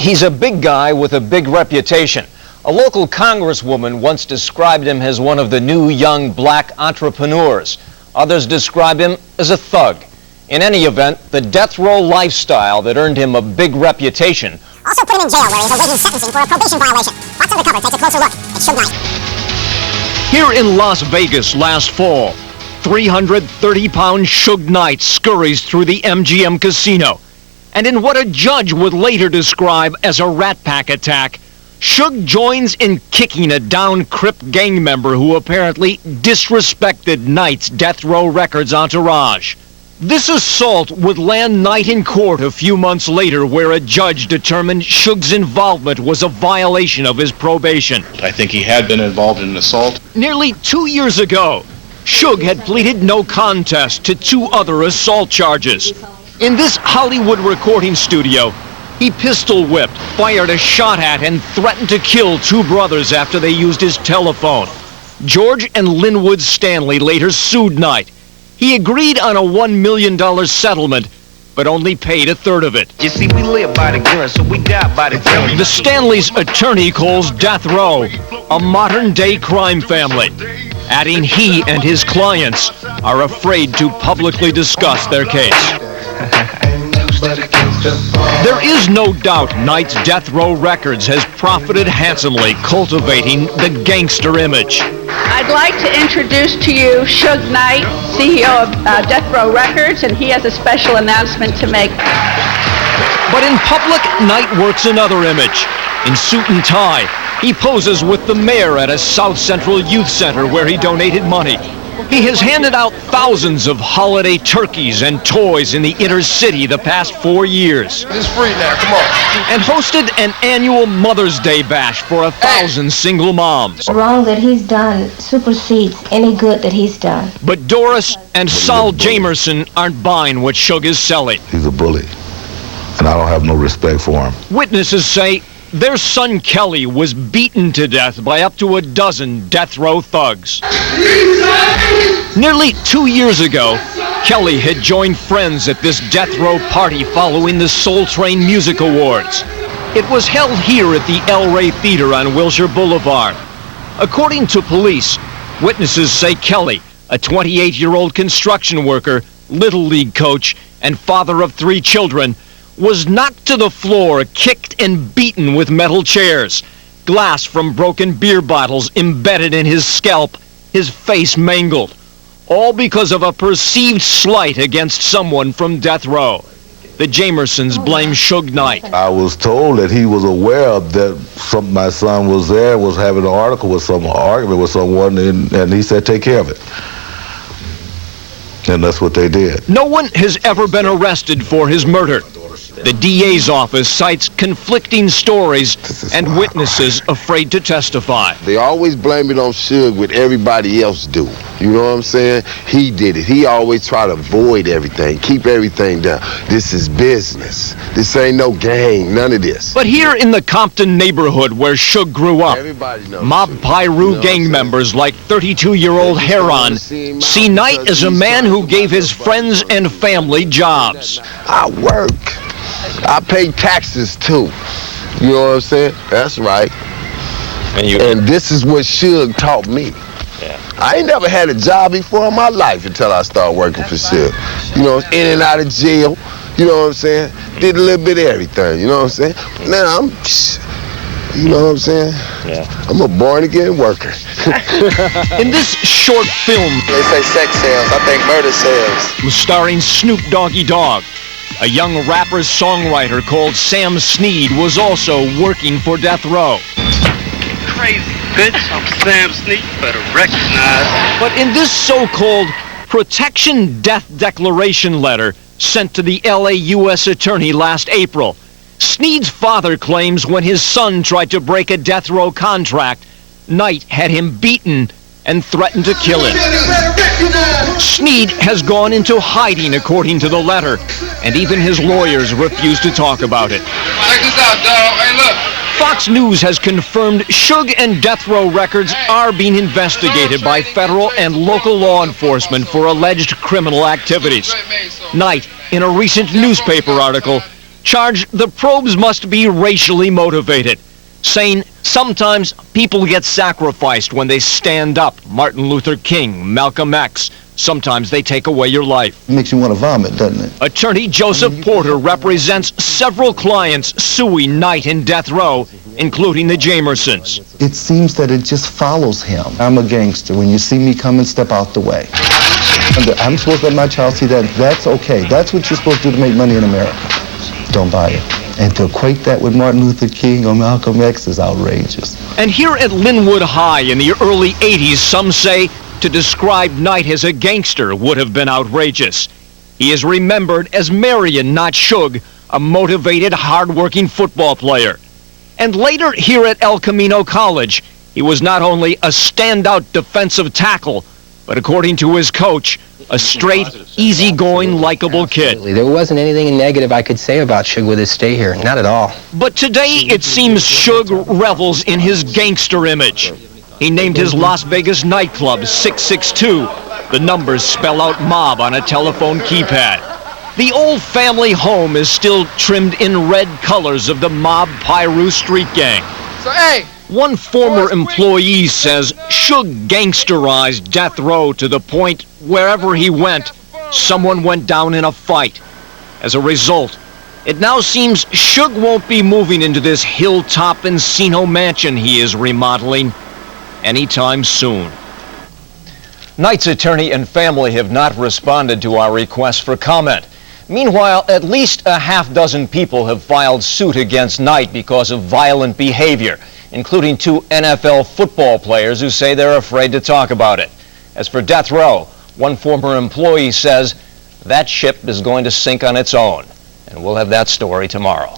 He's a big guy with a big reputation. A local congresswoman once described him as one of the new young black entrepreneurs. Others describe him as a thug. In any event, the death row lifestyle that earned him a big reputation also put him in jail where he's awaiting sentencing for a probation violation. Watch Undercover takes a closer look at Suge Knight. Here in Las Vegas last fall, 330-pound Suge Knight scurries through the MGM casino. And in what a judge would later describe as a rat pack attack, Suge joins in kicking a downed Crip gang member who apparently disrespected Knight's death row records entourage. This assault would land Knight in court a few months later, where a judge determined Suge's involvement was a violation of his probation. I think he had been involved in an assault. Nearly 2 years ago, Suge had pleaded no contest to 2 other assault charges. In this Hollywood recording studio, he pistol whipped, fired a shot at, and threatened to kill 2 brothers after they used his telephone. George and Linwood Stanley later sued Knight. He agreed on a $1 million settlement, but only paid a third of it. You see, we live by the gun, so we die by the gun. The Stanley's attorney calls death row a modern-day crime family, adding he and his clients are afraid to publicly discuss their case. There is no doubt Knight's death row records has profited handsomely cultivating the gangster image. I'd like to introduce to you Suge Knight, CEO of Death Row Records, and he has a special announcement to make. But in public, Knight works another image. In suit and tie, he poses with the mayor at a South Central youth center where he donated money. He has handed out thousands of holiday turkeys and toys in the inner city the past 4 years. It's free now, come on. And hosted an annual Mother's Day bash for 1,000 single moms. Wrong that he's done supersedes any good that he's done. But Doris and Sol Jamerson aren't buying what Suge is selling. He's a bully, and I don't have no respect for him. Witnesses say their son Kelly was beaten to death by up to a dozen death row thugs. Nearly 2 years ago, Kelly had joined friends at this death row party following the Soul Train Music Awards. It was held here at the El Rey Theater on Wilshire Boulevard. According to police, witnesses say Kelly, a 28-year-old construction worker, Little League coach, and father of 3 children, was knocked to the floor, kicked and beaten with metal chairs. Glass from broken beer bottles embedded in his scalp, his face mangled. All because of a perceived slight against someone from death row. The Jamersons blame Suge Knight. I was told that he was aware that my son was there, was having an argument with someone, and he said, take care of it. And that's what they did. No one has ever been arrested for his murder. The DA's office cites conflicting stories and witnesses afraid to testify. They always blame it on Suge what everybody else do. You know what I'm saying? He did it. He always try to avoid everything, keep everything down. This is business. This ain't no gang, none of this. But here in the Compton neighborhood where Suge grew up, Mob Piru gang members like 32-year-old HEROIN see Knight as a man who gave his friends and family jobs. I work. I pay taxes too. You know what I'm saying? That's right. And this is what Suge taught me. Yeah. I ain't never had a job before in my life until I started working for Suge. You know, in and out of jail. You know what I'm saying? Did a little bit of everything. You know what I'm saying? Now I'm, you know what I'm saying? Yeah. I'm a born-again worker. In this short film, they say sex sells. I think murder sells. Starring Snoop Doggy Dogg, a young rapper-songwriter called Sam Snead was also working for death row. Crazy bitch, I'm Sam Snead, better recognize. But in this so-called protection death declaration letter sent to the LA U.S. Attorney last April, Snead's father claims when his son tried to break a death row contract, Knight had him beaten and threatened to kill him. Snead has gone into hiding according to the letter, and even his lawyers refuse to talk about it. Check this out, dog. Hey, look. Fox News has confirmed Suge and Death Row Records are being investigated by federal and local law enforcement for alleged criminal activities. Knight, in a recent newspaper article, charged the probes must be racially motivated, saying sometimes people get sacrificed when they stand up. Martin Luther King, Malcolm X. Sometimes they take away your life. It makes you want to vomit, doesn't it? Attorney Joseph Porter represents several clients suing Knight in death row, including the Jamersons. It seems that it just follows him. I'm a gangster. When you see me come and step out the way. I'm supposed to let my child see that. That's okay. That's what you're supposed to do to make money in America. Don't buy it. And to equate that with Martin Luther King or Malcolm X is outrageous. And here at Linwood High in the early 80s, some say to describe Knight as a gangster would have been outrageous. He is remembered as Marion, not Suge, a motivated, hard-working football player. And later here at El Camino College, he was not only a standout defensive tackle, but according to his coach, a straight, easygoing, likable kid. There wasn't anything negative I could say about Suge with his stay here, not at all. But today it seems Suge revels in his gangster image. He named his Las Vegas nightclub 662. The numbers spell out mob on a telephone keypad. The old family home is still trimmed in red colors of the mob Piru street gang. So, hey! One former employee says Suge gangsterized death row to the point wherever he went, someone went down in a fight. As a result, it now seems Suge won't be moving into this hilltop Encino mansion he is remodeling anytime soon. Knight's attorney and family have not responded to our request for comment. Meanwhile, at least a half dozen people have filed suit against Knight because of violent behavior, including 2 NFL football players who say they're afraid to talk about it. As for death row, one former employee says that ship is going to sink on its own, and we'll have that story tomorrow.